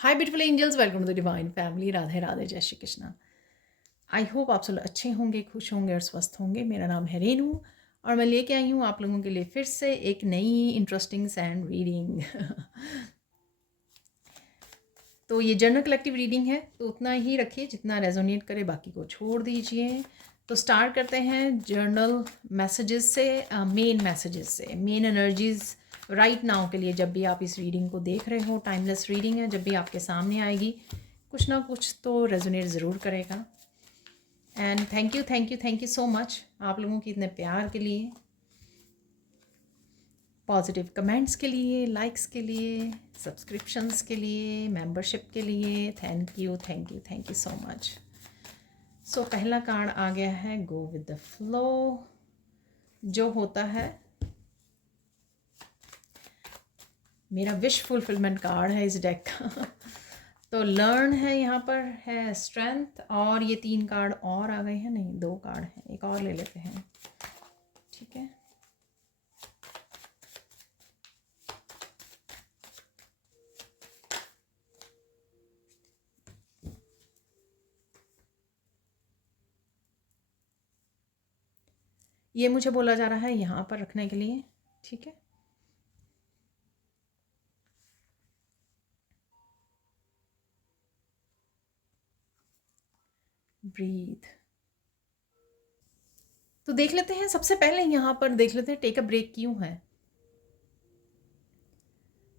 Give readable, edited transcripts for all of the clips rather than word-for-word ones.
Hi beautiful angels, welcome to the divine family. Radhe Radhe, जय Shri Krishna. I hope आप सब अच्छे होंगे, खुश होंगे और स्वस्थ होंगे। मेरा नाम है रेनू और मैं लेके आई हूँ आप लोगों के लिए फिर से एक नई इंटरेस्टिंग सैंड रीडिंग। तो ये जर्नल कलेक्टिव रीडिंग है, तो उतना ही रखिए जितना रेजोनेट करे, बाकी को छोड़ दीजिए। तो स्टार्ट करते हैं जर्नल मैसेजेस से, मेन मैसेजेस से, मेन एनर्जीज राइट नाउ के लिए। जब भी आप इस रीडिंग को देख रहे हो, टाइमलेस रीडिंग है, जब भी आपके सामने आएगी कुछ ना कुछ तो रेजोनेट ज़रूर करेगा। And thank you thank you thank you so much आप लोगों की इतने प्यार के लिए, पॉजिटिव कमेंट्स के लिए, लाइक्स के लिए, सब्सक्रिप्शंस के लिए, मेंबरशिप के लिए। Thank you thank you thank you so much. So पहला कार्ड आ गया है गो विद द फ्लो, जो होता है मेरा विश फुलफिलमेंट कार्ड है इस डेक का। तो लर्न है, यहाँ पर है स्ट्रेंथ, और ये 3 कार्ड और आ गए हैं, नहीं 2 कार्ड हैं, एक और ले लेते हैं, ठीक है। ये मुझे बोला जा रहा है यहाँ पर रखने के लिए, ठीक है। ब्रीथ। तो देख लेते हैं, सबसे पहले यहाँ पर देख लेते हैं टेक अ ब्रेक क्यों है।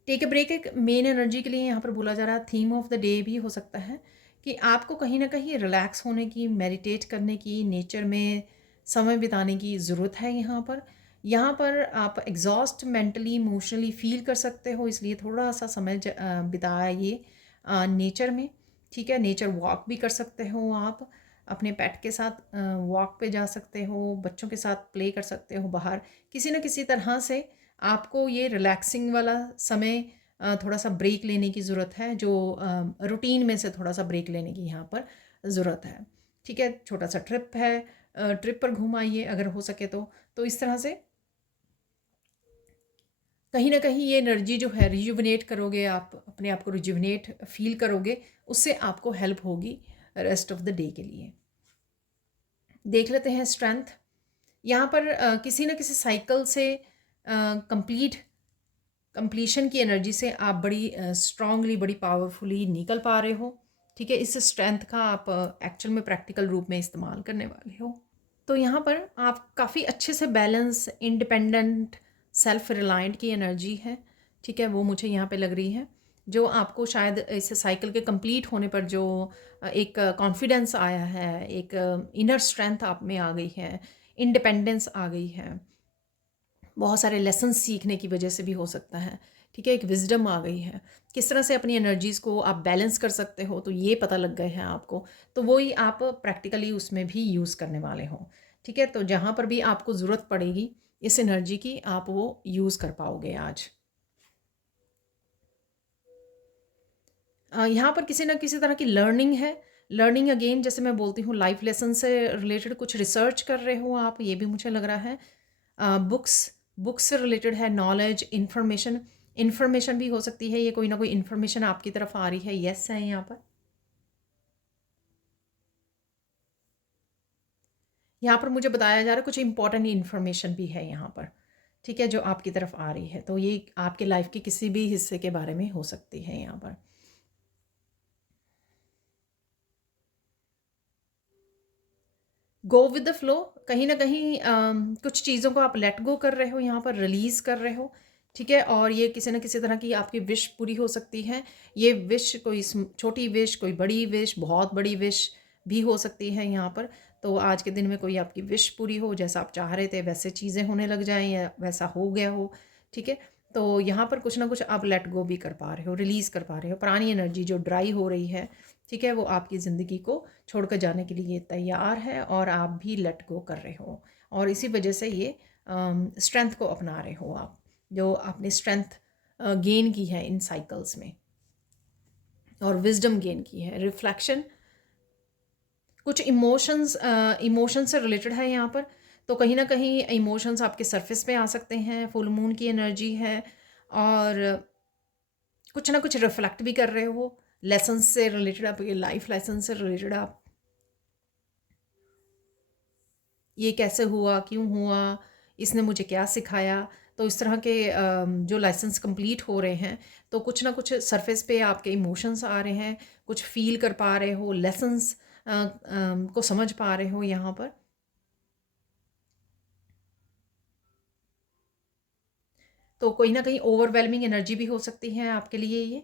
टेक अ ब्रेक एक मेन एनर्जी के लिए यहाँ पर बोला जा रहा है। थीम ऑफ द डे भी हो सकता है कि आपको कहीं ना कहीं रिलैक्स होने की, मेडिटेट करने की, नेचर में समय बिताने की ज़रूरत है। यहाँ पर आप एग्जॉस्ट मेंटली इमोशनली फील कर सकते हो, इसलिए थोड़ा सा समय बिताइए नेचर में, ठीक है। नेचर वॉक भी कर सकते हो आप, अपने पेट के साथ वॉक पे जा सकते हो, बच्चों के साथ प्ले कर सकते हो बाहर। किसी न किसी तरह से आपको ये रिलैक्सिंग वाला समय थोड़ा सा ब्रेक लेने की ज़रूरत है, जो रूटीन में से थोड़ा सा ब्रेक लेने की यहाँ पर ज़रूरत है, ठीक है। छोटा सा ट्रिप है, ट्रिप पर घूम आइए अगर हो सके तो इस तरह से कहीं ना कहीं ये एनर्जी जो है रिजुवनेट करोगे, आप अपने आप को रिजुवनेट फील करोगे, उससे आपको हेल्प होगी रेस्ट ऑफ द डे के लिए। देख लेते हैं स्ट्रेंथ। यहाँ पर किसी न किसी साइकिल से कंप्लीशन की एनर्जी से आप बड़ी स्ट्रांगली, बड़ी पावरफुली निकल पा रहे हो, ठीक है। इस स्ट्रेंथ का आप एक्चुअल में प्रैक्टिकल रूप में इस्तेमाल करने वाले हो। तो यहाँ पर आप काफ़ी अच्छे से बैलेंस, इंडिपेंडेंट, सेल्फ रिलायंट की एनर्जी है, ठीक है, वो मुझे यहाँ पे लग रही है। जो आपको शायद इस साइकिल के कंप्लीट होने पर जो एक कॉन्फिडेंस आया है, एक इनर स्ट्रेंथ आप में आ गई है, इंडिपेंडेंस आ गई है, बहुत सारे लेसन सीखने की वजह से भी हो सकता है, ठीक है। एक विजडम आ गई है, किस तरह से अपनी एनर्जीज़ को आप बैलेंस कर सकते हो, तो ये पता लग गए हैं आपको। तो वही आप प्रैक्टिकली उसमें भी यूज़ करने वाले हो, ठीक है। तो जहाँ पर भी आपको ज़रूरत पड़ेगी इस एनर्जी की, आप वो यूज़ कर पाओगे आज। यहाँ पर किसी ना किसी तरह की लर्निंग है। लर्निंग अगेन, जैसे मैं बोलती हूँ, लाइफ लेसन से रिलेटेड कुछ रिसर्च कर रहे हो आप, ये भी मुझे लग रहा है। बुक्स बुक्स से रिलेटेड है, नॉलेज, इन्फॉर्मेशन। इन्फॉर्मेशन भी हो सकती है, ये कोई ना कोई इन्फॉर्मेशन आपकी तरफ आ रही है, यस है यहाँ पर। यहाँ पर मुझे बताया जा रहा है कुछ इंपॉर्टेंट इन्फॉर्मेशन भी है यहाँ पर, ठीक है, जो आपकी तरफ आ रही है। तो ये आपके लाइफ के किसी भी हिस्से के बारे में हो सकती है यहाँ पर। गो विद द फ्लो, कहीं ना कहीं कुछ चीज़ों को आप लेट गो कर रहे हो, यहाँ पर रिलीज़ कर रहे हो, ठीक है। और ये किसी न किसी तरह की आपकी विश पूरी हो सकती है। ये विश कोई छोटी विश, कोई बड़ी विश, बहुत बड़ी विश भी हो सकती है यहाँ पर। तो आज के दिन में कोई आपकी विश पूरी हो, जैसा आप चाह रहे थे वैसे चीज़ें होने लग जाएं, या वैसा हो गया हो, ठीक है। तो यहाँ पर कुछ ना कुछ आप लेट गो भी कर पा रहे हो, रिलीज़ कर पा रहे हो। पुरानी एनर्जी जो ड्राई हो रही है, ठीक है, वो आपकी ज़िंदगी को छोड़कर जाने के लिए तैयार है, और आप भी लेट गो कर रहे हो। और इसी वजह से ये स्ट्रेंथ को अपना रहे हो आप, जो आपने स्ट्रेंथ गेन की है इन साइकिल्स में, और विजडम गेन की है। रिफ्लेक्शन, कुछ इमोशंस से रिलेटेड है यहाँ पर। तो कहीं ना कहीं इमोशंस आपके सरफेस पे आ सकते हैं, फुल मून की एनर्जी है, और कुछ ना कुछ रिफ्लेक्ट भी कर रहे हो, लेसन से रिलेटेड, आपके लाइफ लेसन से रिलेटेड आप ये कैसे हुआ, क्यों हुआ, इसने मुझे क्या सिखाया। तो इस तरह के जो लाइसेंस कंप्लीट हो रहे हैं, तो कुछ ना कुछ सरफेस पे आपके इमोशंस आ रहे हैं, कुछ फील कर पा रहे हो, लेसन्स को समझ पा रहे हो यहाँ पर। तो कोई ना कहीं ओवरवेलमिंग एनर्जी भी हो सकती है आपके लिए ये।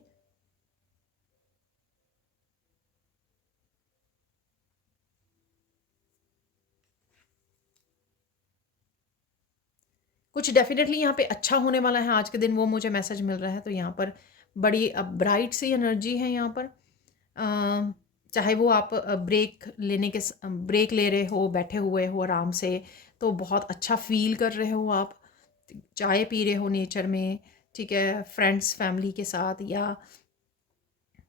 कुछ डेफिनेटली यहाँ पे अच्छा होने वाला है आज के दिन, वो मुझे मैसेज मिल रहा है। तो यहाँ पर बड़ी ब्राइट सी एनर्जी है यहाँ पर। चाहे वो आप ब्रेक ले रहे हो, बैठे हुए हो आराम से, तो बहुत अच्छा फील कर रहे हो आप। चाय पी रहे हो नेचर में, ठीक है, फ्रेंड्स फैमिली के साथ, या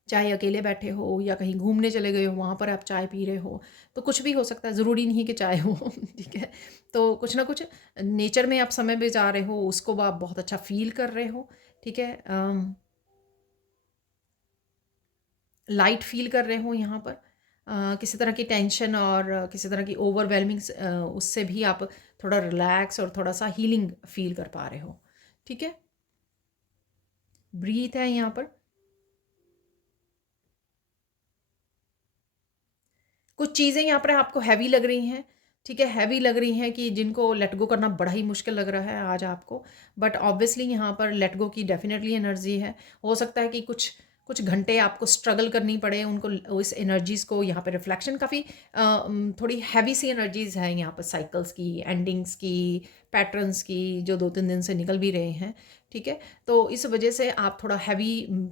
चाहे अकेले बैठे हो या कहीं घूमने चले गए हो, वहाँ पर आप चाय पी रहे हो। तो कुछ भी हो सकता है, ज़रूरी नहीं कि चाय हो ठीक है। तो कुछ ना कुछ नेचर में आप समय बिता रहे हो, उसको आप बहुत अच्छा फील कर रहे हो, ठीक है। लाइट फील कर रहे हो यहाँ पर। किसी तरह की टेंशन और किसी तरह की ओवरवेलमिंग उससे भी आप थोड़ा रिलैक्स और थोड़ा सा हीलिंग फील कर पा रहे हो, ठीक है। ब्रीथ है यहाँ पर। कुछ चीज़ें यहाँ पर आपको हैवी लग रही हैं, ठीक है, हैवी लग रही हैं कि जिनको लेट गो करना बड़ा ही मुश्किल लग रहा है आज आपको। बट ऑब्वियसली यहाँ पर लेट गो की डेफिनेटली एनर्जी है। हो सकता है कि कुछ कुछ घंटे आपको स्ट्रगल करनी पड़े उनको, इस एनर्जीज़ को यहाँ पे रिफ्लेक्शन काफ़ी थोड़ी हैवी सी एनर्जीज़ है यहाँ पर, साइकिल्स की, एंडिंग्स की, पैटर्न्स की, जो 2-3 दिन से निकल भी रहे हैं, ठीक है। तो इस वजह से आप थोड़ा हैवी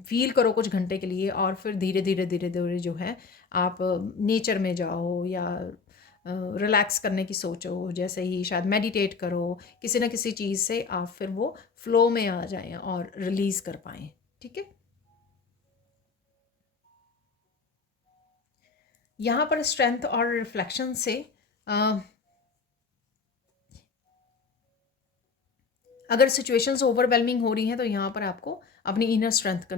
फील करो कुछ घंटे के लिए, और फिर धीरे धीरे धीरे धीरे जो है आप नेचर में जाओ, या रिलैक्स करने की सोचो, जैसे ही शायद मेडिटेट करो, किसी ना किसी चीज़ से आप फिर वो फ्लो में आ जाएं और रिलीज़ कर पाएँ, ठीक है। यहाँ पर स्ट्रेंथ और रिफ्लेक्शन से अ, अगर सिचुएशंस ओवरवेलमिंग हो रही हैं, तो यहाँ पर आपको अपनी इनर स्ट्रेंथ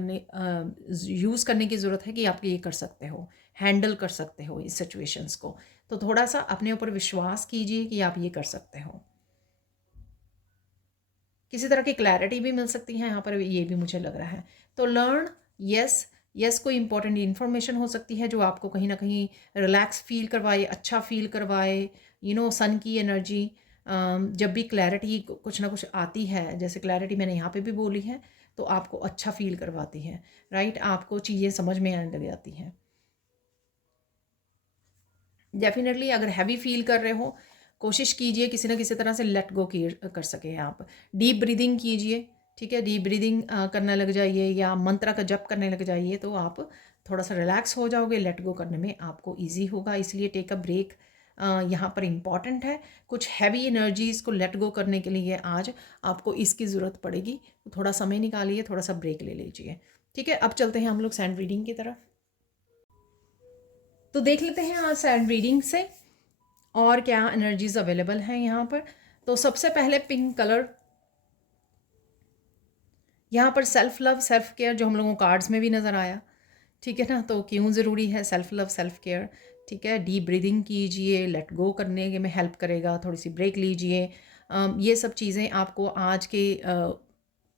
यूज़ करने की ज़रूरत है कि आप ये कर सकते हो, हैंडल कर सकते हो इस सिचुएशंस को। तो थोड़ा सा अपने ऊपर विश्वास कीजिए कि आप ये कर सकते हो। किसी तरह की क्लैरिटी भी मिल सकती है यहाँ पर, ये भी मुझे लग रहा है। तो लर्न, यस, यस कोई इंपॉर्टेंट इन्फॉर्मेशन हो सकती है जो आपको कहीं ना कहीं रिलैक्स फील करवाए, अच्छा फील करवाए, सन की एनर्जी। जब भी क्लैरिटी कुछ ना कुछ आती है, जैसे क्लैरिटी मैंने यहाँ पे भी बोली है, तो आपको अच्छा फील करवाती है, राइट, आपको चीज़ें समझ में आने लग जाती हैं। डेफिनेटली अगर हैवी फील कर रहे हो, कोशिश कीजिए किसी ना किसी तरह से लेट गो कर सके आप। डीप ब्रीदिंग कीजिए, ठीक है, डीप ब्रीदिंग करने लग जाइए, या मंत्र का जप करने लग जाइए, तो आप थोड़ा सा रिलैक्स हो जाओगे, लेट गो करने में आपको ईजी होगा। इसलिए टेक अ ब्रेक यहाँ पर इम्पॉर्टेंट है। कुछ हैवी एनर्जीज़ को लेट गो करने के लिए आज आपको इसकी ज़रूरत पड़ेगी, तो थोड़ा समय निकालिए, थोड़ा सा ब्रेक ले लीजिए, ठीक है। अब चलते हैं हम लोग सैंड रीडिंग की तरफ। तो देख लेते हैं आज सैंड रीडिंग से और क्या एनर्जीज अवेलेबल हैं यहाँ पर। तो सबसे पहले पिंक कलर, यहाँ पर सेल्फ लव सेल्फ केयर जो हम लोगों को कार्ड्स में भी नज़र आया, ठीक है ना। तो क्यों ज़रूरी है सेल्फ लव सेल्फ केयर, ठीक है। डीप ब्रीदिंग कीजिए, लेट गो करने में हेल्प करेगा, थोड़ी सी ब्रेक लीजिए। ये सब चीज़ें आपको आज के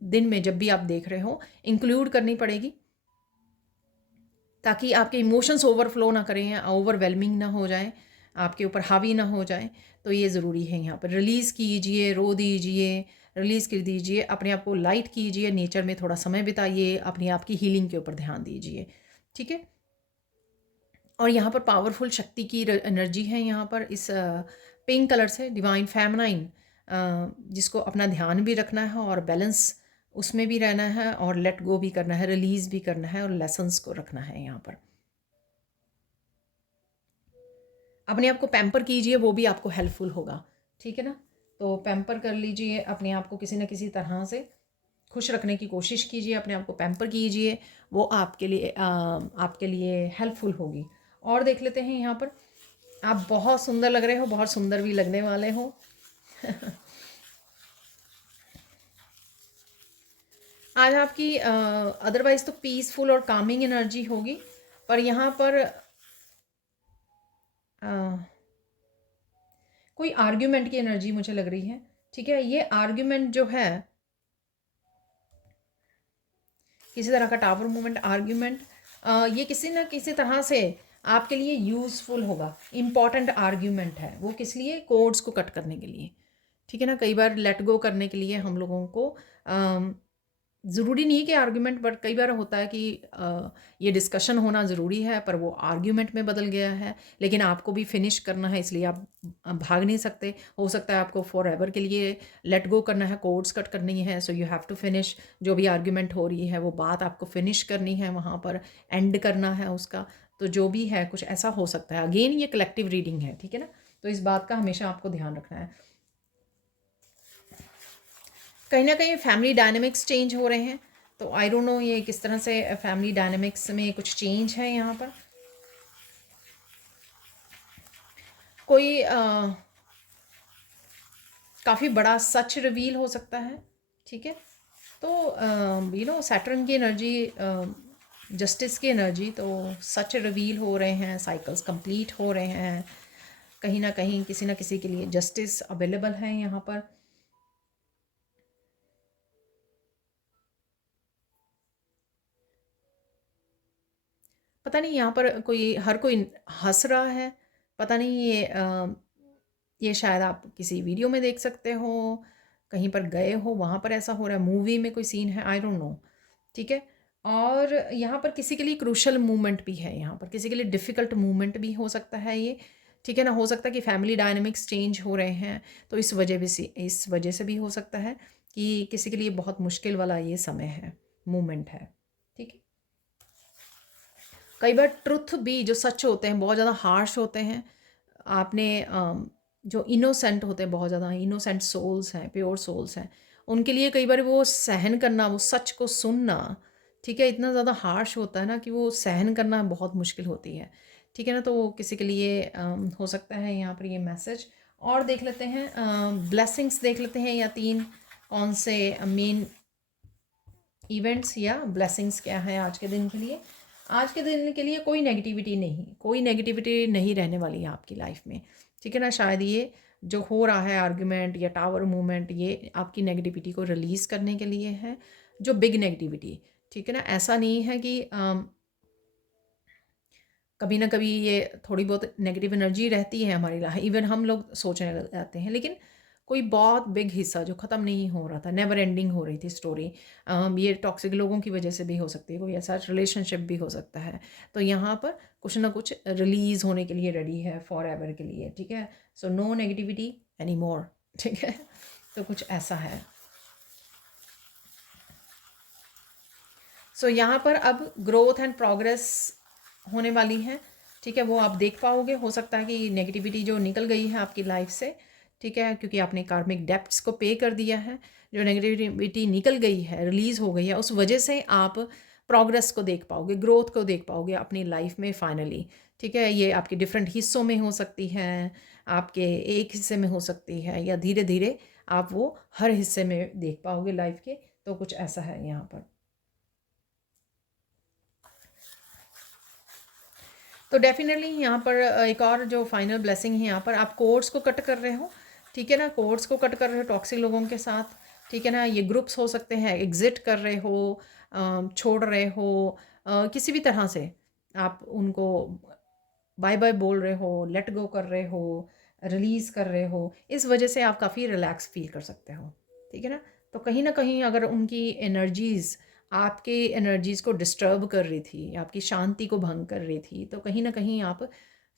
दिन में जब भी आप देख रहे हो इंक्लूड करनी पड़ेगी, ताकि आपके इमोशंस ओवरफ्लो ना करें, ओवरवेलमिंग ना हो जाए, आपके ऊपर हावी ना हो जाए। तो ये ज़रूरी है। यहाँ पर रिलीज़ कीजिए, रो दीजिए, रिलीज़ कर दीजिए, अपने आप को लाइट कीजिए, नेचर में थोड़ा समय बिताइए, अपनी आप की हीलिंग के ऊपर ध्यान दीजिए, ठीक है। और यहाँ पर पावरफुल शक्ति की एनर्जी है यहाँ पर इस पिंक कलर से, डिवाइन फेमनाइन, जिसको अपना ध्यान भी रखना है और बैलेंस उसमें भी रहना है, और लेट गो भी करना है, रिलीज़ भी करना है, और लेसन्स को रखना है यहाँ पर। अपने आप को पैम्पर कीजिए, वो भी आपको हेल्पफुल होगा, ठीक है ना। तो पैम्पर कर लीजिए अपने आप को, किसी न किसी तरह से खुश रखने की कोशिश कीजिए, अपने आप को पैम्पर कीजिए, वो आपके लिए हेल्पफुल होगी। और देख लेते हैं यहाँ पर, आप बहुत सुंदर लग रहे हो, बहुत सुंदर भी लगने वाले हो आज आपकी अदरवाइज़ तो पीसफुल और कामिंग एनर्जी होगी, पर यहाँ पर कोई आर्ग्यूमेंट की एनर्जी मुझे लग रही है, ठीक है। ये आर्ग्यूमेंट जो है, किसी तरह का टावर मूवमेंट आर्ग्यूमेंट, ये किसी न किसी तरह से आपके लिए यूज़फुल होगा। इम्पॉर्टेंट आर्ग्यूमेंट है वो, किस लिए? कोड्स को कट करने के लिए, ठीक है ना। कई बार लेट गो करने के लिए हम लोगों को ज़रूरी नहीं है कि आर्ग्यूमेंट, बट कई बार होता है कि ये डिस्कशन होना ज़रूरी है पर वो आर्ग्यूमेंट में बदल गया है, लेकिन आपको भी फिनिश करना है, इसलिए आप भाग नहीं सकते। हो सकता है आपको फॉर एवर के लिए लेट गो करना है, कोड्स कट करनी है, so you have to finish. जो भी आर्ग्यूमेंट हो रही है वो बात आपको फिनिश करनी है, वहाँ पर एंड करना है उसका। तो जो भी है कुछ ऐसा हो सकता है। अगेन ये कलेक्टिव रीडिंग है, ठीक है ना, तो इस बात का हमेशा आपको ध्यान रखना है। कहीं ना कहीं फैमिली डायनेमिक्स चेंज हो रहे हैं, तो आई डोंट नो ये किस तरह से फैमिली डायनेमिक्स में कुछ चेंज है। यहाँ पर कोई काफ़ी बड़ा सच रिवील हो सकता है, ठीक है। तो यू नो सैटर्न की एनर्जी, जस्टिस की एनर्जी, तो सच रिवील हो रहे हैं, साइकिल्स कंप्लीट हो रहे हैं, कहीं ना कहीं किसी ना किसी के लिए जस्टिस अवेलेबल है यहाँ पर। पता नहीं यहाँ पर कोई, हर कोई हंस रहा है, पता नहीं ये शायद आप किसी वीडियो में देख सकते हो, कहीं पर गए हो वहाँ पर ऐसा हो रहा है, मूवी में कोई सीन है, आई डोंट नो, ठीक है। और यहाँ पर किसी के लिए क्रूशल मूवमेंट भी है, यहाँ पर किसी के लिए डिफ़िकल्ट मूवमेंट भी हो सकता है ये, ठीक है ना। हो सकता है कि फैमिली डायनेमिक्स चेंज हो रहे हैं, तो इस वजह से भी हो सकता है कि किसी के लिए बहुत मुश्किल वाला ये समय है, मूवमेंट है, ठीक है। कई बार ट्रुथ भी, जो सच होते हैं बहुत ज़्यादा हार्श होते हैं। आपने जो इनोसेंट होते हैं, बहुत ज़्यादा इनोसेंट सोल्स हैं, प्योर सोल्स हैं, उनके लिए कई बार वो सहन करना, वो सच को सुनना, ठीक है, इतना ज़्यादा हार्श होता है ना कि वो सहन करना बहुत मुश्किल होती है, ठीक है ना। तो वो किसी के लिए हो सकता है यहाँ पर ये मैसेज। और देख लेते हैं ब्लेसिंग्स, देख लेते हैं या 3 कौन से मेन इवेंट्स या ब्लेसिंग्स क्या है आज के दिन के लिए। आज के दिन के लिए कोई नेगेटिविटी नहीं, कोई नेगेटिविटी नहीं रहने वाली है आपकी लाइफ में, ठीक है ना। शायद ये जो हो रहा है आर्ग्यूमेंट या टावर मूवमेंट, ये आपकी नेगेटिविटी को रिलीज़ करने के लिए है, जो बिग नेगेटिविटी, ठीक है ना। ऐसा नहीं है कि कभी ना कभी ये थोड़ी बहुत नेगेटिव एनर्जी रहती है हमारी लाइफ, इवन हम लोग सोचने लग जाते हैं, लेकिन कोई बहुत बिग हिस्सा जो ख़त्म नहीं हो रहा था, नेवर एंडिंग हो रही थी स्टोरी, ये टॉक्सिक लोगों की वजह से भी हो सकती है, कोई ऐसा रिलेशनशिप भी हो सकता है। तो यहाँ पर कुछ ना कुछ रिलीज़ होने के लिए रेडी है फॉर एवर के लिए, ठीक है। So no negativity any more, ठीक है। तो कुछ ऐसा है। सो यहाँ पर अब ग्रोथ एंड प्रोग्रेस होने वाली है, ठीक है, वो आप देख पाओगे। हो सकता है कि नेगेटिविटी जो निकल गई है आपकी लाइफ से, ठीक है, क्योंकि आपने कार्मिक डेब्ट्स को पे कर दिया है, जो नेगेटिविटी निकल गई है, रिलीज़ हो गई है, उस वजह से आप प्रोग्रेस को देख पाओगे, ग्रोथ को देख पाओगे अपनी लाइफ में फाइनली, ठीक है। ये आपके डिफरेंट हिस्सों में हो सकती है, आपके एक हिस्से में हो सकती है, या धीरे धीरे आप वो हर हिस्से में देख पाओगे लाइफ के। तो कुछ ऐसा है यहाँ पर। तो डेफिनेटली यहाँ पर एक और जो फाइनल ब्लेसिंग है, यहाँ पर आप कोर्स को कट कर रहे हो, ठीक है ना, कोर्स को कट कर रहे हो टॉक्सिक लोगों के साथ, ठीक है ना। ये ग्रुप्स हो सकते हैं, एग्जिट कर रहे हो, छोड़ रहे हो, किसी भी तरह से आप उनको बाय बाय बोल रहे हो, लेट गो कर रहे हो, रिलीज़ कर रहे हो, इस वजह से आप काफ़ी रिलैक्स फील कर सकते हो, ठीक है ना। तो कहीं ना कहीं अगर उनकी एनर्जीज़ आपके एनर्जीज़ को डिस्टर्ब कर रही थी, आपकी शांति को भंग कर रही थी, तो कहीं ना कहीं आप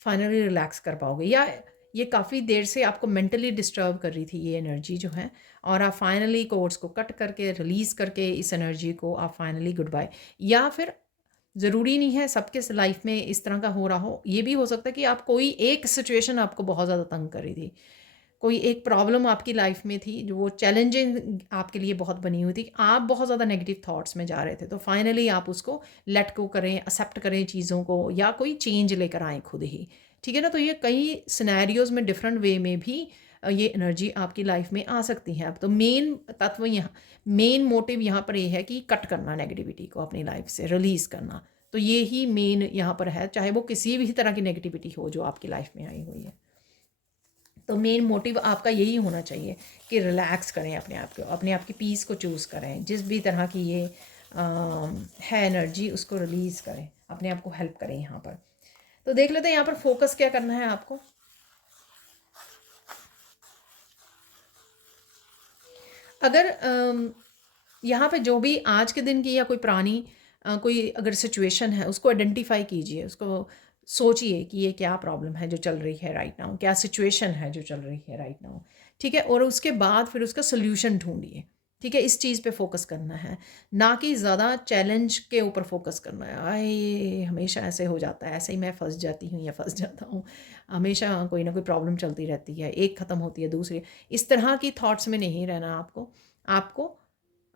फाइनली रिलैक्स कर पाओगे। या ये काफ़ी देर से आपको मेंटली डिस्टर्ब कर रही थी ये एनर्जी जो है, और आप फाइनली कोर्स को कट करके रिलीज़ करके इस एनर्जी को आप फाइनली गुड बाय। या फिर ज़रूरी नहीं है सबके लाइफ में इस तरह का हो रहा हो, ये भी हो सकता है कि आप कोई एक सिचुएशन आपको बहुत ज़्यादा तंग कर रही थी, कोई एक प्रॉब्लम आपकी लाइफ में थी जो वो चैलेंजिंग आपके लिए बहुत बनी हुई थी, आप बहुत ज़्यादा नेगेटिव थॉट्स में जा रहे थे, तो फाइनली आप उसको लेट गो करें, एक्सेप्ट करें चीज़ों को, या कोई चेंज लेकर आएँ खुद ही, ठीक है ना। तो ये कई सिनेरियोज़ में डिफरेंट वे में भी ये एनर्जी आपकी लाइफ में आ सकती है। अब तो मेन तत्व यहाँ, मेन मोटिव यहाँ पर ये है कि कट करना नेगेटिविटी को अपनी लाइफ से, रिलीज़ करना। तो ये ही मेन यहाँ पर है, चाहे वो किसी भी तरह की नेगेटिविटी हो जो आपकी लाइफ में आई हुई है। तो मेन मोटिव आपका यही होना चाहिए कि रिलैक्स करें अपने आप को, अपने आप की पीस को चूज़ करें। जिस भी तरह की ये है एनर्जी, उसको रिलीज़ करें, अपने आप को हेल्प करें यहाँ पर। तो देख लेते हैं यहाँ पर फोकस क्या करना है आपको। अगर यहाँ पे जो भी आज के दिन की या कोई पुरानी कोई अगर सिचुएशन है, उसको आइडेंटिफाई कीजिए, उसको सोचिए कि ये क्या प्रॉब्लम है जो चल रही है राइट नाउ, क्या सिचुएशन है जो चल रही है राइट नाउ, ठीक है। और उसके बाद फिर उसका सोल्यूशन ढूंढिए, ठीक है। इस चीज़ पे फोकस करना है, ना कि ज़्यादा चैलेंज के ऊपर फोकस करना है। आए हमेशा ऐसे हो जाता है, ऐसे ही मैं फंस जाती हूँ या फंस जाता हूँ, हमेशा कोई ना कोई प्रॉब्लम चलती रहती है, एक ख़त्म होती है दूसरी। इस तरह की थॉट्स में नहीं रहना आपको। आपको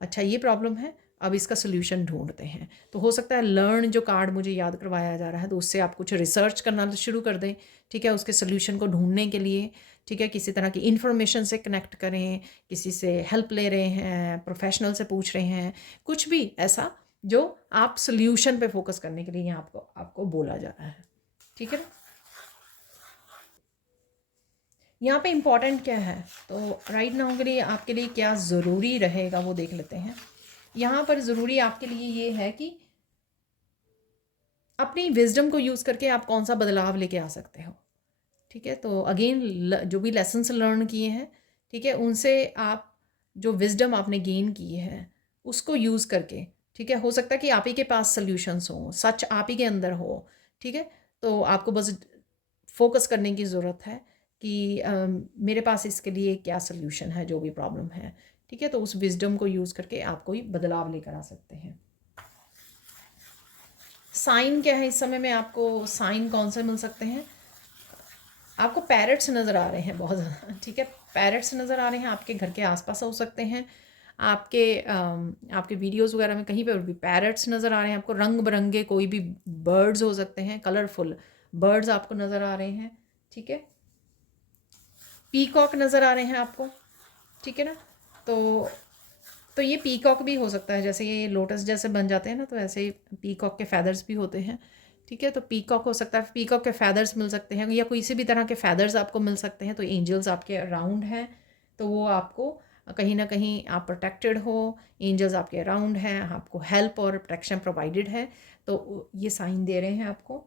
अच्छा ये प्रॉब्लम है, अब इसका सोल्यूशन ढूंढते हैं। तो हो सकता है लर्न जो कार्ड मुझे याद करवाया जा रहा है, तो उससे आप कुछ रिसर्च करना शुरू कर दें, ठीक है, उसके सोल्यूशन को ढूंढने के लिए, ठीक है। किसी तरह की इन्फॉर्मेशन से कनेक्ट करें, किसी से हेल्प ले रहे हैं, प्रोफेशनल से पूछ रहे हैं, कुछ भी ऐसा जो आप सोल्यूशन पे फोकस करने के लिए यहाँ आपको बोला जा रहा है, ठीक है ना। यहाँ पे इम्पॉर्टेंट क्या है, तो राइट नाउ के लिए आपके लिए क्या ज़रूरी रहेगा वो देख लेते हैं। यहाँ पर ज़रूरी आपके लिए ये है कि अपनी विजडम को यूज़ करके आप कौन सा बदलाव लेके आ सकते हो, ठीक है। तो अगेन जो भी लेसन्स लर्न किए हैं, ठीक है, उनसे आप जो विजडम आपने गेन की है उसको यूज़ करके, ठीक है, हो सकता है कि आप ही के पास सल्यूशंस हों, सच आप ही के अंदर हो, ठीक है। तो आपको बस फोकस करने की ज़रूरत है कि मेरे पास इसके लिए क्या सल्यूशन है, जो भी प्रॉब्लम है, ठीक है। तो उस विजडम को यूज़ करके आप कोई बदलाव लेकर आ सकते हैं। साइन क्या है इस समय में, आपको साइन कौन से मिल सकते हैं। आपको पैरट्स नज़र आ रहे हैं बहुत ज़्यादा, ठीक है। पैरट्स नज़र आ रहे हैं, आपके घर के आसपास हो सकते हैं, आपके वीडियोस वगैरह में कहीं पर भी पैरट्स नज़र आ रहे हैं आपको। रंग बिरंगे कोई भी बर्ड्स हो सकते हैं, कलरफुल बर्ड्स आपको नज़र आ रहे हैं, ठीक है। पीकॉक नज़र आ रहे हैं आपको, ठीक है ना। तो ये पीकॉक भी हो सकता है, जैसे ये लोटस जैसे बन जाते हैं ना, तो ऐसे ही पीकॉक के फैदर्स भी होते हैं, ठीक है। तो पीकॉक हो सकता है, पीकॉक के फैदर्स मिल सकते हैं, या कोई भी तरह के फैदर्स आपको मिल सकते हैं। तो एंजल्स आपके अराउंड हैं, तो वो आपको कहीं ना कहीं आप प्रोटेक्टेड हो, एंजल्स आपके अराउंड हैं, आपको हेल्प और प्रोटेक्शन प्रोवाइडेड है, तो ये साइन दे रहे हैं आपको।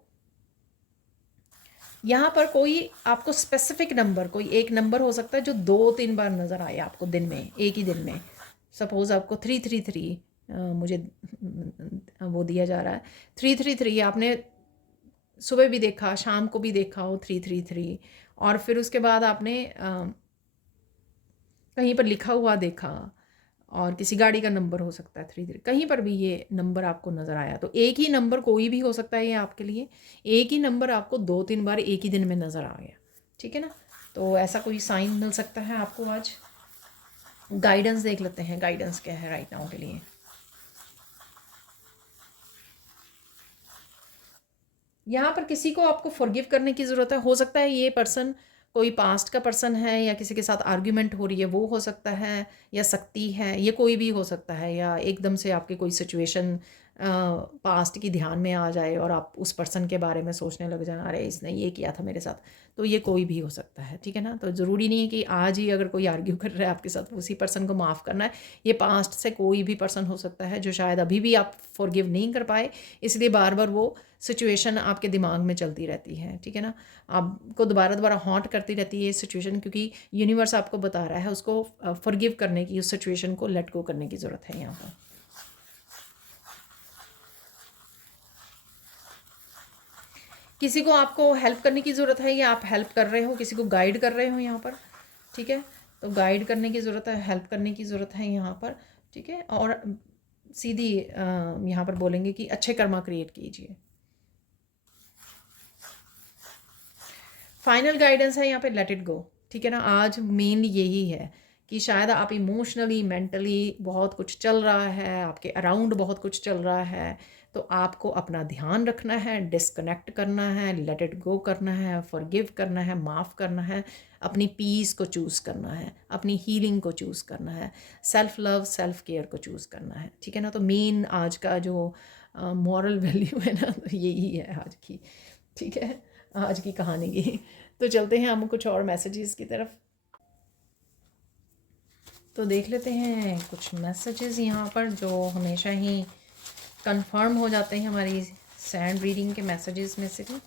यहाँ पर कोई आपको स्पेसिफिक नंबर, कोई एक नंबर हो सकता है जो 2-3 बार नज़र आए आपको दिन में, एक ही दिन में। सपोज़ आपको 333 मुझे वो दिया जा रहा है, 333 आपने सुबह भी देखा, शाम को भी देखा हो 333, और फिर उसके बाद आपने कहीं पर लिखा हुआ देखा, और किसी गाड़ी का नंबर हो सकता है 33, कहीं पर भी ये नंबर आपको नज़र आया। तो एक ही नंबर कोई भी हो सकता है ये आपके लिए, एक ही नंबर आपको 2-3 बार एक ही दिन में नज़र आ गया, ठीक है ना। तो ऐसा कोई साइन मिल सकता है आपको आज। गाइडेंस देख लेते हैं, गाइडेंस क्या है राइट नाउ के लिए। यहाँ पर किसी को आपको फॉरगिव करने की ज़रूरत है। हो सकता है ये पर्सन कोई पास्ट का पर्सन है, या किसी के साथ आर्ग्यूमेंट हो रही है वो हो सकता है, या सकती है, ये कोई भी हो सकता है, या एकदम से आपकी कोई सिचुएशन पास्ट की ध्यान में आ जाए और आप उस पर्सन के बारे में सोचने लग जाए, अरे इसने ये किया था मेरे साथ। तो ये कोई भी हो सकता है, ठीक है ना। तो ज़रूरी नहीं है कि आज ही अगर कोई आर्ग्यू कर रहा है आपके साथ उसी पर्सन को माफ़ करना है। ये पास्ट से कोई भी पर्सन हो सकता है जो शायद अभी भी आप फॉरगिव नहीं कर पाए, इसलिए बार बार वो सिचुएशन आपके दिमाग में चलती रहती है, ठीक है ना। आपको दोबारा दोबारा हॉन्ट करती रहती है ये सिचुएशन, क्योंकि यूनिवर्स आपको बता रहा है उसको फॉरगिव करने की, उस सिचुएशन को लेट गो करने की ज़रूरत है यहाँ पर। किसी को आपको हेल्प करने की ज़रूरत है, या आप हेल्प कर रहे हो, किसी को गाइड कर रहे हो यहाँ पर, ठीक है। तो गाइड करने की ज़रूरत है, हेल्प करने की ज़रूरत है यहाँ पर, ठीक है। और सीधी यहाँ पर बोलेंगे कि अच्छे कर्मा क्रिएट कीजिए। फाइनल गाइडेंस है यहाँ पे लेट इट गो, ठीक है ना। आज मेनली यही है कि शायद आप इमोशनली मेंटली बहुत कुछ चल रहा है, आपके अराउंड बहुत कुछ चल रहा है, तो आपको अपना ध्यान रखना है, डिस्कनेक्ट करना है, लेट इट गो करना है, फॉरगिव करना है, माफ़ करना है, अपनी पीस को चूज़ करना है, अपनी हीलिंग को चूज़ करना है, सेल्फ लव सेल्फ केयर को चूज़ करना है, ठीक है ना। तो मेन आज का जो मॉरल वैल्यू है ना, तो यही है आज की, ठीक है, आज की कहानी की। तो चलते हैं हम कुछ और मैसेजेस की तरफ। तो देख लेते हैं कुछ मैसेजेस यहाँ पर जो हमेशा ही कंफर्म हो जाते हैं हमारी सैंड रीडिंग के मैसेजेस में से भी।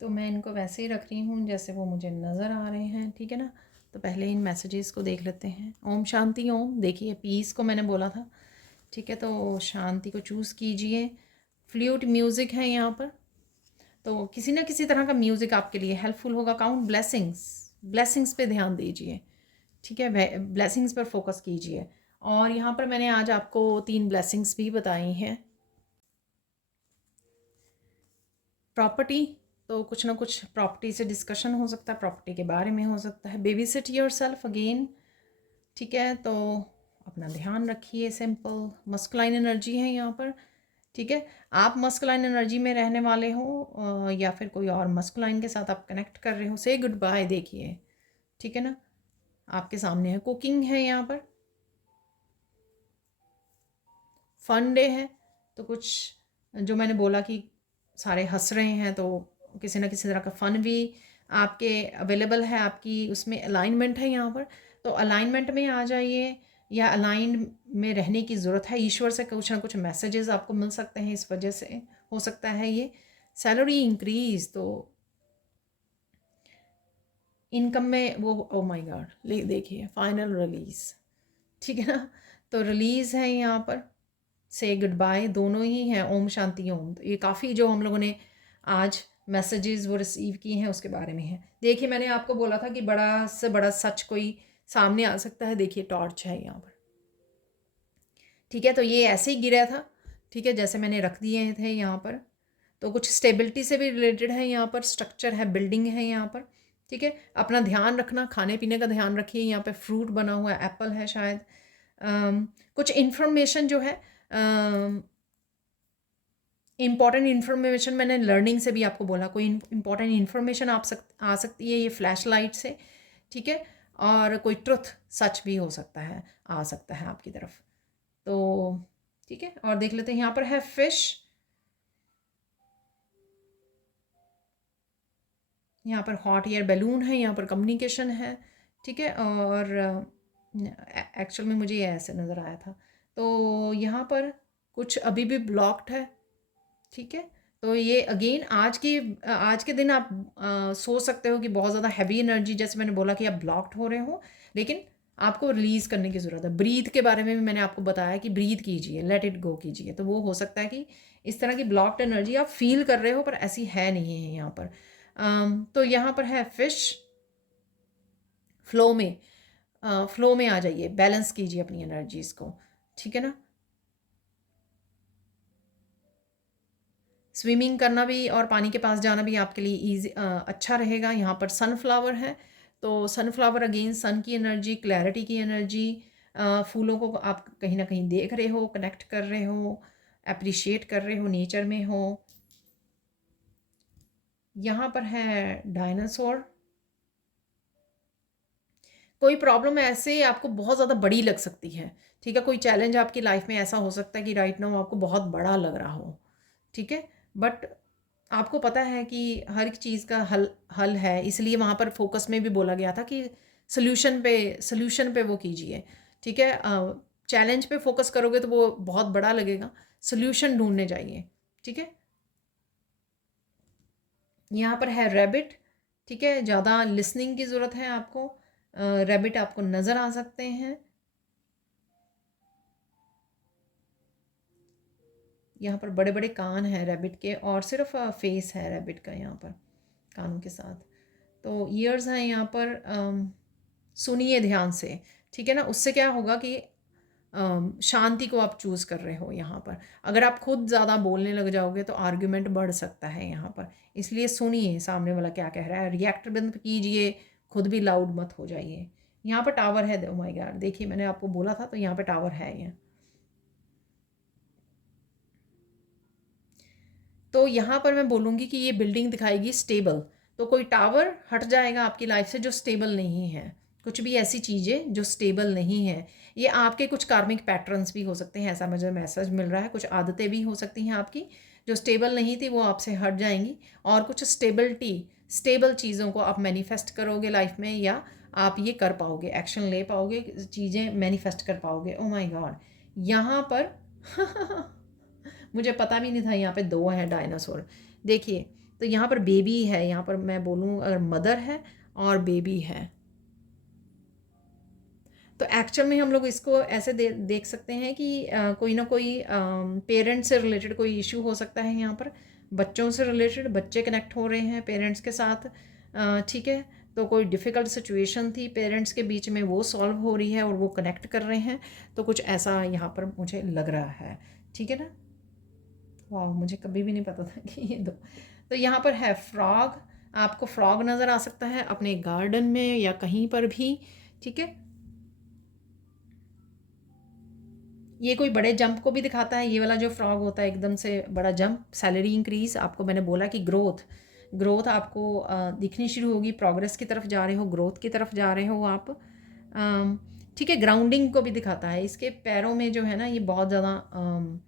तो मैं इनको वैसे ही रख रही हूँ जैसे वो मुझे नज़र आ रहे हैं, ठीक है ना। तो पहले इन मैसेजेस को देख लेते हैं। ओम शांति ओम। देखिए पीस को मैंने बोला था, ठीक है, तो शांति को चूज़ कीजिए। फ्लूट म्यूज़िक है यहाँ पर, तो किसी ना किसी तरह का म्यूज़िक आपके लिए हेल्पफुल होगा। काउंट ब्लेसिंग्स, ब्लेसिंग्स पे ध्यान दीजिए, ठीक है, ब्लेसिंग्स पर फोकस कीजिए। और यहाँ पर मैंने आज आपको 3 ब्लेसिंग्स भी बताई हैं। प्रॉपर्टी, तो कुछ ना कुछ प्रॉपर्टी से डिस्कशन हो सकता है, प्रॉपर्टी के बारे में हो सकता है। Baby sit yourself again, ठीक है, तो अपना ध्यान रखिए। सिंपल मस्कुलाइन एनर्जी है यहाँ पर, ठीक है। आप मस्कुलाइन एनर्जी में रहने वाले हो या फिर कोई और मस्कुलाइन के साथ आप कनेक्ट कर रहे हो, से गुड बाय देखिए, ठीक है ना। आपके सामने है कुकिंग है यहाँ पर, फन डे है, तो कुछ जो मैंने बोला कि सारे हंस रहे हैं, तो किसी ना किसी तरह का फ़न भी आपके अवेलेबल है, आपकी उसमें अलाइनमेंट है यहाँ पर। तो अलाइनमेंट में आ जाइए, या अलाइन में रहने की ज़रूरत है। ईश्वर से कुछ ना कुछ मैसेजेस आपको मिल सकते हैं, इस वजह से हो सकता है ये। सैलरी इंक्रीज, तो इनकम में वो, ओ माय गॉड, ले देखिए फाइनल रिलीज़, ठीक है ना। तो रिलीज़ है यहाँ पर, से गुड बाय, दोनों ही हैं। ओम शांति ओम। तो ये काफ़ी जो हम लोगों ने आज मैसेजेस वो रिसीव किए हैं उसके बारे में है। देखिए मैंने आपको बोला था कि बड़ा से बड़ा सच कोई सामने आ सकता है। देखिए टॉर्च है यहाँ पर, ठीक है, तो ये ऐसे ही गिरा था, ठीक है, जैसे मैंने रख दिए थे यहाँ पर। तो कुछ स्टेबिलिटी से भी रिलेटेड है यहाँ पर, स्ट्रक्चर है, बिल्डिंग है यहाँ पर, ठीक है। अपना ध्यान रखना, खाने पीने का ध्यान रखिए। यहाँ पे फ्रूट बना हुआ है, एप्पल है शायद। कुछ इन्फॉर्मेशन जो है, इम्पॉर्टेंट इन्फॉर्मेशन, मैंने लर्निंग से भी आपको बोला, कोई इम्पॉर्टेंट इन्फॉर्मेशन आ सकती है ये फ्लैश लाइट से, ठीक है। और कोई ट्रुथ, सच भी हो सकता है, आ सकता है आपकी तरफ। तो ठीक है, और देख लेते हैं यहाँ पर है फिश, यहाँ पर हॉट एयर बैलून है, यहाँ पर कम्युनिकेशन है, ठीक है। और एक्चुअल में मुझे ये ऐसे नज़र आया था। तो यहाँ पर कुछ अभी भी ब्लॉक्ड है, ठीक है। तो ये अगेन आज के दिन आप सोच सकते हो कि बहुत ज़्यादा हैवी एनर्जी, जैसे मैंने बोला कि आप ब्लॉक्ड हो रहे हो, लेकिन आपको रिलीज़ करने की ज़रूरत है। ब्रीथ के बारे में भी मैंने आपको बताया कि ब्रीथ कीजिए, लेट इट गो कीजिए। तो वो हो सकता है कि इस तरह की ब्लॉक्ड एनर्जी आप फील कर रहे हो, पर ऐसी है नहीं है यहाँ पर। तो यहाँ पर है फिश, फ्लो में, फ्लो में आ जाइए, बैलेंस कीजिए अपनी एनर्जीज़ को, ठीक है ना। स्विमिंग करना भी और पानी के पास जाना भी आपके लिए अच्छा रहेगा। यहाँ पर सनफ्लावर है, तो सनफ्लावर अगेन सन की एनर्जी, क्लैरिटी की एनर्जी। फूलों को आप कहीं ना कहीं देख रहे हो, कनेक्ट कर रहे हो, अप्रिशिएट कर रहे हो, नेचर में हो। यहाँ पर है डायनासोर। कोई प्रॉब्लम ऐसे आपको बहुत ज़्यादा बड़ी लग सकती है, ठीक है। कोई चैलेंज आपकी लाइफ में ऐसा हो सकता है कि राइट नाउ आपको बहुत बड़ा लग रहा हो, ठीक है। बट आपको पता है कि हर एक चीज़ का हल हल है, इसलिए वहाँ पर फोकस में भी बोला गया था कि सल्यूशन पे वो कीजिए, ठीक है। चैलेंज पे फोकस करोगे तो वो बहुत बड़ा लगेगा, सल्यूशन ढूंढने जाइए, ठीक है। यहाँ पर है रैबिट, ठीक है, ज़्यादा लिसनिंग की ज़रूरत है आपको। रैबिट आपको नज़र आ सकते हैं। यहाँ पर बड़े बड़े कान हैं रैबिट के, और सिर्फ फेस है रैबिट का यहाँ पर कानों के साथ। तो ईयर्स हैं यहाँ पर। सुनिए ध्यान से, ठीक है ना। उससे क्या होगा कि शांति को आप चूज़ कर रहे हो यहाँ पर। अगर आप खुद ज़्यादा बोलने लग जाओगे तो आर्ग्यूमेंट बढ़ सकता है यहाँ पर, इसलिए सुनिए सामने वाला क्या कह रहा है, रिएक्ट बंद कीजिए, खुद भी लाउड मत हो जाइए। यहाँ पर टावर है, ओ माय गॉड, देखिए मैंने आपको बोला था, तो यहाँ पर टावर है ये। तो यहाँ पर मैं बोलूँगी कि ये बिल्डिंग दिखाएगी स्टेबल, तो कोई टावर हट जाएगा आपकी लाइफ से जो स्टेबल नहीं है। कुछ भी ऐसी चीज़ें जो स्टेबल नहीं है, ये आपके कुछ कार्मिक पैटर्न्स भी हो सकते हैं, ऐसा मुझे मैसेज मिल रहा है। कुछ आदतें भी हो सकती हैं आपकी जो स्टेबल नहीं थी, वो आपसे हट जाएंगी, और कुछ स्टेबल चीज़ों को आप मैनिफेस्ट करोगे लाइफ में, या आप ये कर पाओगे, एक्शन ले पाओगे, चीज़ें मैनिफेस्ट कर पाओगे। ओ माय गॉड, यहाँ पर मुझे पता भी नहीं था यहाँ पे दो हैं डायनासोर। देखिए, तो यहाँ पर बेबी है, यहाँ पर मैं बोलूँ अगर मदर है और बेबी है, तो एक्चुअल में हम लोग इसको ऐसे देख सकते हैं कि कोई ना कोई पेरेंट्स से रिलेटेड कोई इशू हो सकता है यहाँ पर, बच्चों से रिलेटेड, बच्चे कनेक्ट हो रहे हैं पेरेंट्स के साथ, ठीक है। तो कोई डिफ़िकल्ट सिचुएशन थी पेरेंट्स के बीच में, वो सॉल्व हो रही है और वो कनेक्ट कर रहे हैं, तो कुछ ऐसा यहाँ पर मुझे लग रहा है, ठीक है ना। वाह, मुझे कभी भी नहीं पता था कि ये दो। तो यहाँ पर है फ्रॉग, आपको फ्रॉग नज़र आ सकता है अपने गार्डन में या कहीं पर भी, ठीक है। ये कोई बड़े जंप को भी दिखाता है, ये वाला जो फ्रॉग होता है एकदम से बड़ा जंप, सैलरी इंक्रीज, आपको मैंने बोला कि ग्रोथ आपको दिखनी शुरू होगी, प्रोग्रेस की तरफ जा रहे हो, ग्रोथ की तरफ जा रहे हो आप, ठीक है। ग्राउंडिंग को भी दिखाता है, इसके पैरों में जो है ना ये बहुत ज़्यादा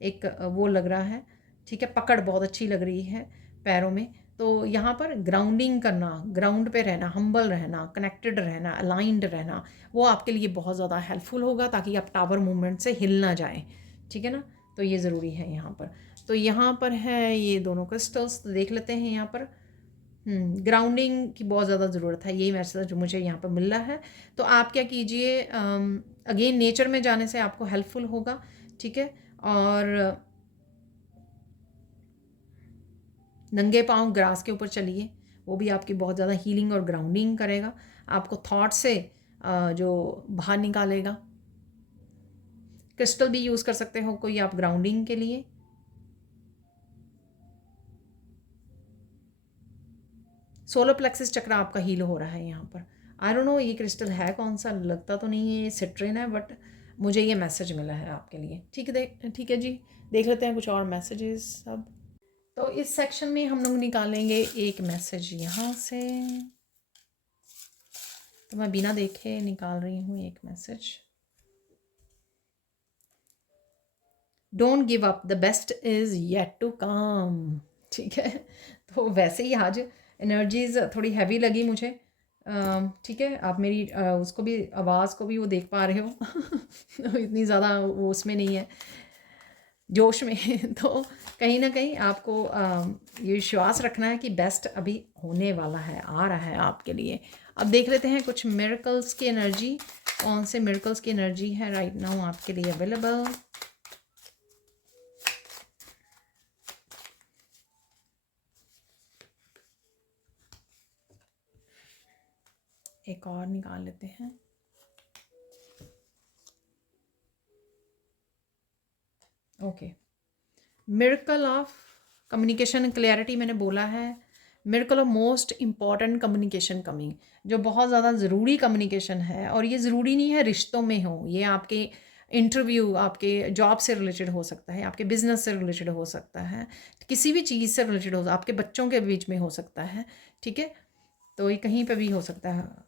एक वो लग रहा है, ठीक है, पकड़ बहुत अच्छी लग रही है पैरों में। तो यहाँ पर ग्राउंडिंग करना, ग्राउंड पे रहना, हम्बल रहना, कनेक्टेड रहना, अलाइंड रहना, वो आपके लिए बहुत ज़्यादा हेल्पफुल होगा, ताकि आप टावर मूवमेंट से हिल ना जाएं, ठीक है ना। तो ये ज़रूरी है यहाँ पर। तो यहाँ पर है ये दोनों क्रिस्टल्स, तो देख लेते हैं यहाँ पर। ग्राउंडिंग की बहुत ज़्यादा ज़रूरत है, यही मैसेज जो मुझे यहाँ पर मिल रहा है। तो आप क्या कीजिए, अगेन नेचर में जाने से आपको हेल्पफुल होगा, ठीक है। और नंगे पाँव ग्रास के ऊपर चलिए, वो भी आपकी बहुत ज़्यादा हीलिंग और ग्राउंडिंग करेगा, आपको थॉट से जो बाहर निकालेगा। क्रिस्टल भी यूज़ कर सकते हो कोई आप ग्राउंडिंग के लिए। सोलर प्लेक्सिस चक्र आपका हील हो रहा है यहाँ पर। आई डोंट नो ये क्रिस्टल है कौन सा, लगता तो नहीं है ये सिट्रिन है, बट मुझे ये मैसेज मिला है आपके लिए, ठीक है। ठीक है जी, देख लेते हैं कुछ और मैसेजेस अब। तो इस सेक्शन में हम लोग निकालेंगे एक मैसेज यहाँ से, तो मैं बिना देखे निकाल रही हूँ एक message. Don't give up, the best is yet to come, ठीक है। तो वैसे ही आज एनर्जीज थोड़ी हैवी लगी मुझे, ठीक है। आप मेरी उसको भी, आवाज़ को भी वो देख पा रहे हो इतनी ज़्यादा वो उसमें नहीं है, जोश में तो कहीं ना कहीं आपको ये विश्वास रखना है कि बेस्ट अभी होने वाला है, आ रहा है आपके लिए। अब देख लेते हैं कुछ मिरेकल्स की एनर्जी, कौन से मिरेकल्स की एनर्जी है राइट नाउ आपके लिए अवेलेबल। एक और निकाल लेते हैं। Okay, miracle of communication clarity मैंने बोला है, miracle of most important communication coming, जो बहुत ज़्यादा ज़रूरी कम्युनिकेशन है, और ये ज़रूरी नहीं है रिश्तों में हो, ये आपके इंटरव्यू, आपके जॉब से रिलेटेड हो सकता है, आपके बिजनेस से रिलेटेड हो सकता है, किसी भी चीज़ से रिलेटेड हो, आपके बच्चों के बीच में हो सकता है, ठीक है। तो ये कहीं पे भी हो सकता है।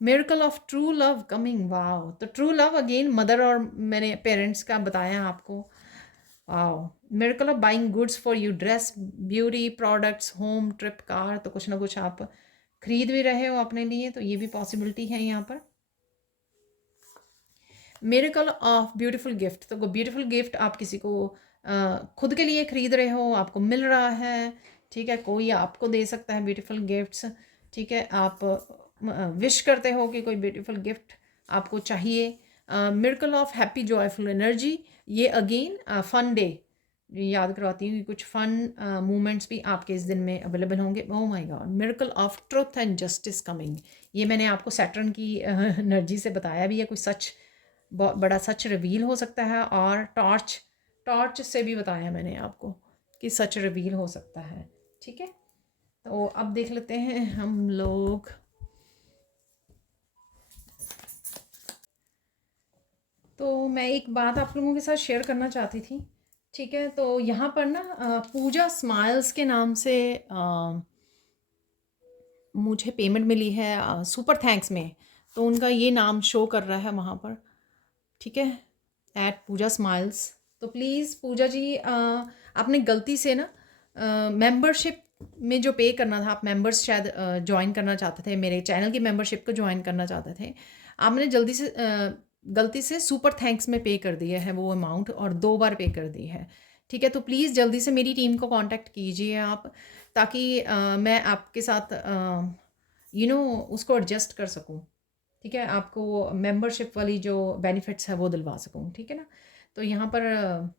Miracle of true love coming, wow. तो ट्रू लव अगेन मदर और मैंने पेरेंट्स का बताया आपको। Wow, miracle of buying goods for you, dress, beauty products, home, trip, car, तो कुछ ना कुछ आप खरीद भी रहे हो अपने लिए, तो ये भी पॉसिबिलिटी है यहाँ पर। मिरेकल ऑफ ब्यूटीफुल गिफ्ट, तो ब्यूटीफुल गिफ्ट आप किसी को खुद के लिए खरीद रहे हो, आपको मिल रहा है, ठीक है। कोई आपको दे सकता है ब्यूटीफुल गिफ्ट्स, ठीक है। आप विश करते हो कि कोई ब्यूटीफुल गिफ्ट आपको चाहिए। Miracle of happy joyful energy, ये अगेन फन डे याद करवाती हूँ कि कुछ फन मोमेंट्स भी आपके इस दिन में अवेलेबल होंगे। Oh my God, miracle of truth and justice coming. ये मैंने आपको सैटर्न की एनर्जी से बताया भी है, कोई सच, बहुत बड़ा सच रिवील हो सकता है। और टॉर्च, टॉर्च से भी बताया मैंने आपको कि सच रिवील हो सकता है। ठीक है, तो अब देख लेते हैं हम लोग। तो मैं एक बात आप लोगों के साथ शेयर करना चाहती थी। ठीक है, तो यहाँ पर ना पूजा स्माइल्स के नाम से मुझे पेमेंट मिली है सुपर थैंक्स में। तो उनका ये नाम शो कर रहा है वहाँ पर। ठीक है, एट पूजा स्माइल्स। तो प्लीज़ पूजा जी, आपने गलती से ना मेंबरशिप में जो पे करना था, आप मेंबर्स शायद ज्वाइन करना चाहते थे, मेरे चैनल की मेंबरशिप को ज्वाइन करना चाहते थे। आपने जल्दी से गलती से सुपर थैंक्स में पे कर दिया है वो अमाउंट, और 2 बार पे कर दी है। ठीक है, तो प्लीज़ जल्दी से मेरी टीम को कांटेक्ट कीजिए आप, ताकि मैं आपके साथ उसको एडजस्ट कर सकूं। ठीक है, आपको मेंबरशिप वाली जो बेनिफिट्स है वो दिलवा सकूं। ठीक है ना, तो यहाँ पर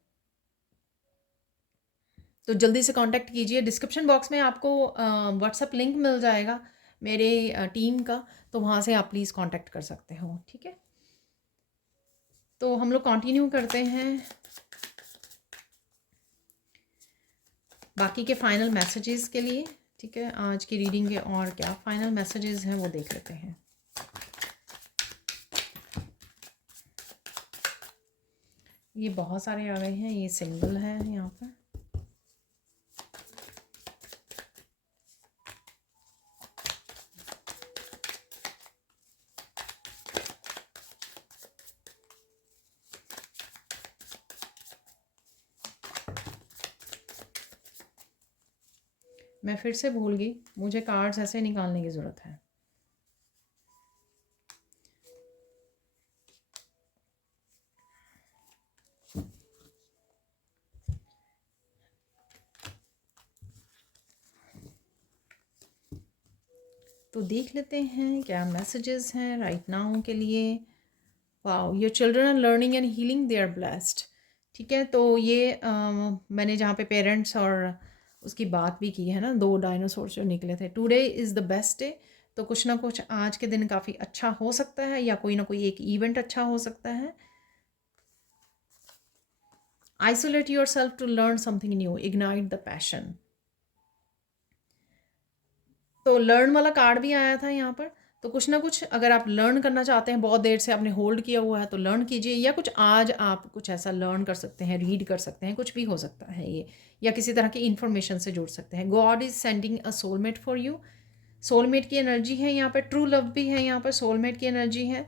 तो जल्दी से कांटेक्ट कीजिए। डिस्क्रिप्शन बॉक्स में आपको व्हाट्सएप लिंक मिल जाएगा मेरे टीम का, तो वहाँ से आप प्लीज़ कांटेक्ट कर सकते हो। ठीक है, तो हम लोग कंटिन्यू करते हैं बाकी के फाइनल मैसेजेस के लिए। ठीक है, आज की रीडिंग के और क्या फाइनल मैसेजेस हैं वो देख लेते हैं। ये बहुत सारे आ गए हैं, ये सिंगल है यहाँ पर। मैं फिर से भूल गई, मुझे कार्ड्स ऐसे निकालने की ज़रूरत है। तो देख लेते हैं क्या मैसेजेस हैं राइट नाउ के लिए। Wow, your children are learning and healing, they are blessed. ठीक है, तो ये मैंने जहाँ पे पेरेंट्स और उसकी बात भी की है ना, 2 डायनासोर जो निकले थे। Today is the best day. तो कुछ ना कुछ आज के दिन काफ़ी अच्छा हो सकता है, या कोई ना कोई एक इवेंट अच्छा हो सकता है। Isolate yourself to learn something new, ignite the passion. तो लर्न वाला कार्ड भी आया था यहाँ पर। तो कुछ ना कुछ अगर आप लर्न करना चाहते हैं, बहुत देर से आपने होल्ड किया हुआ है, तो लर्न कीजिए, या कुछ आज आप कुछ ऐसा लर्न कर सकते हैं, रीड कर सकते हैं, कुछ भी हो सकता है ये, या किसी तरह की इन्फॉर्मेशन से जुड़ सकते हैं। God is sending a soulmate for you. Soulmate की एनर्जी है यहाँ पर, ट्रू लव भी है यहाँ पर, सोलमेट की एनर्जी है।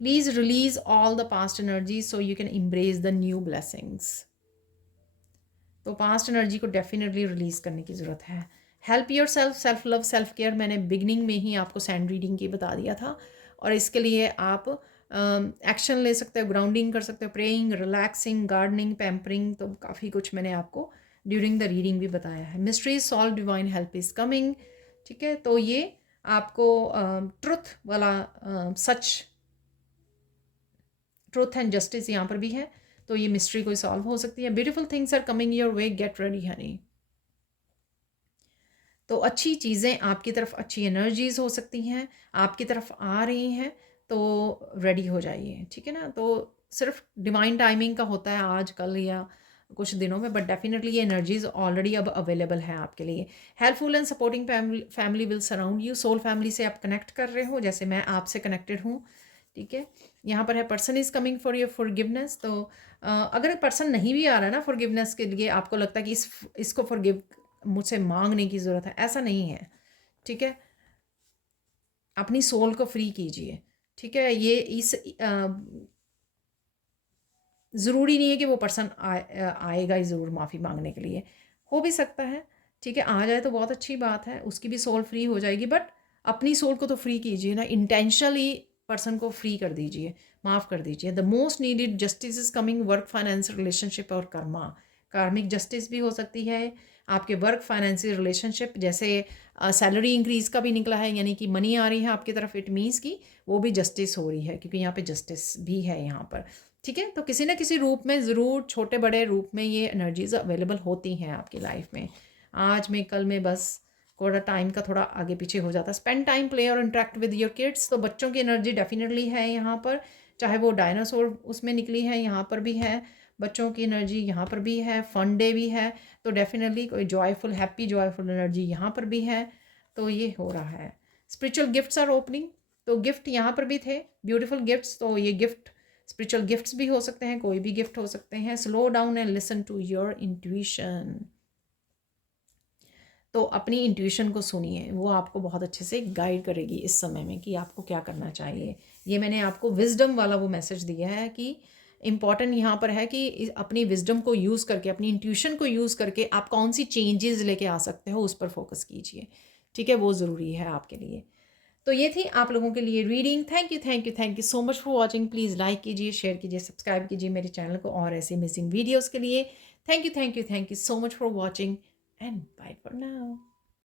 Please release all the past energy so you can embrace the new blessings. तो पास्ट एनर्जी को डेफिनेटली रिलीज़ करने की ज़रूरत है। Help your self, self love, self care, मैंने बिगनिंग में ही आपको सैंड रीडिंग की बता दिया था। और इसके लिए आप एक्शन ले सकते हो, ग्राउंडिंग कर सकते हो, प्रेइंग, रिलैक्सिंग, गार्डनिंग, पैम्परिंग, तो काफ़ी कुछ मैंने आपको ड्यूरिंग द रीडिंग भी बताया है। Mystery solve, divine help is coming. ठीक है, तो ये आपको ट्रुथ वाला सच, ट्रुथ एंड जस्टिस यहाँ पर भी है, तो ये मिस्ट्री कोई सॉल्व हो सकती है। Beautiful things are coming your way, get ready honey. तो अच्छी चीज़ें आपकी तरफ, अच्छी एनर्जीज हो सकती हैं आपकी तरफ आ रही हैं, तो रेडी हो जाइए। ठीक है ना, तो सिर्फ डिवाइन टाइमिंग का होता है आज कल या कुछ दिनों में, बट डेफिनेटली ये एनर्जीज ऑलरेडी अब अवेलेबल है आपके लिए। Helpful and supporting family will surround you. Soul family से आप कनेक्ट कर रहे हो, जैसे मैं आपसे कनेक्टेड हूँ। ठीक है, यहाँ पर है person is coming for your forgiveness. तो अगर पर्सन नहीं भी आ रहा है ना फॉरगिवनेस के लिए, आपको लगता है कि इसको फॉरगिव मुझसे मांगने की ज़रूरत है, ऐसा नहीं है। ठीक है, अपनी सोल को फ्री कीजिए। ठीक है, ये इस ज़रूरी नहीं है कि वो पर्सन आएगा ही ज़रूर माफ़ी मांगने के लिए, हो भी सकता है। ठीक है, आ जाए तो बहुत अच्छी बात है, उसकी भी सोल फ्री हो जाएगी, बट अपनी सोल को तो फ्री कीजिए ना, इंटेंशनली पर्सन को फ्री कर दीजिए, माफ़ कर दीजिए। The most needed justice is coming, work, finance, relationship और कर्मा। कार्मिक जस्टिस भी हो सकती है, आपके वर्क फाइनेंशियल रिलेशनशिप, जैसे सैलरी इंक्रीज़ का भी निकला है, यानी कि मनी आ रही है आपकी तरफ, इट मीन्स कि वो भी जस्टिस हो रही है, क्योंकि यहाँ पे जस्टिस भी है यहाँ पर। ठीक है, तो किसी ना किसी रूप में ज़रूर, छोटे बड़े रूप में ये एनर्जीज अवेलेबल होती हैं आपकी लाइफ में। आज में कल में बस थोड़ा टाइम का थोड़ा आगे पीछे हो जाता है। स्पेंड टाइम, प्ले और इंटरेक्ट विद योर किड्स, तो बच्चों की एनर्जी डेफिनेटली है यहाँ पर, चाहे वो डायनासोर उसमें निकली है, यहाँ पर भी है बच्चों की एनर्जी, यहाँ पर भी है, फन डे भी है, तो डेफिनेटली कोई जॉयफुल, हैप्पी जॉयफुल एनर्जी यहाँ पर भी है। तो ये हो रहा है। स्पिरिचुअल गिफ्ट्स आर ओपनिंग, तो गिफ्ट यहाँ पर भी थे, ब्यूटीफुल गिफ्ट्स, तो ये गिफ्ट स्पिरिचुअल गिफ्ट्स भी हो सकते हैं, कोई भी गिफ्ट हो सकते हैं। Slow down and listen to your intuition, तो अपनी इंट्यूशन को सुनिए, वो आपको बहुत अच्छे से गाइड करेगी इस समय में कि आपको क्या करना चाहिए। ये मैंने आपको विजडम वाला वो मैसेज दिया है कि इम्पॉर्टेंट यहाँ पर है कि अपनी विजडम को यूज़ करके, अपनी इंट्यूशन को यूज़ करके आप कौन सी चेंजेस लेके आ सकते हो, उस पर फोकस कीजिए। ठीक है, वो ज़रूरी है आपके लिए। तो ये थी आप लोगों के लिए reading. Thank you, thank you, thank you so much for watching. Please like कीजिए, शेयर कीजिए, सब्सक्राइब कीजिए मेरे चैनल को और ऐसे मिसिंग वीडियोज़ के लिए। Thank you, thank you, thank you so much for watching and bye for now.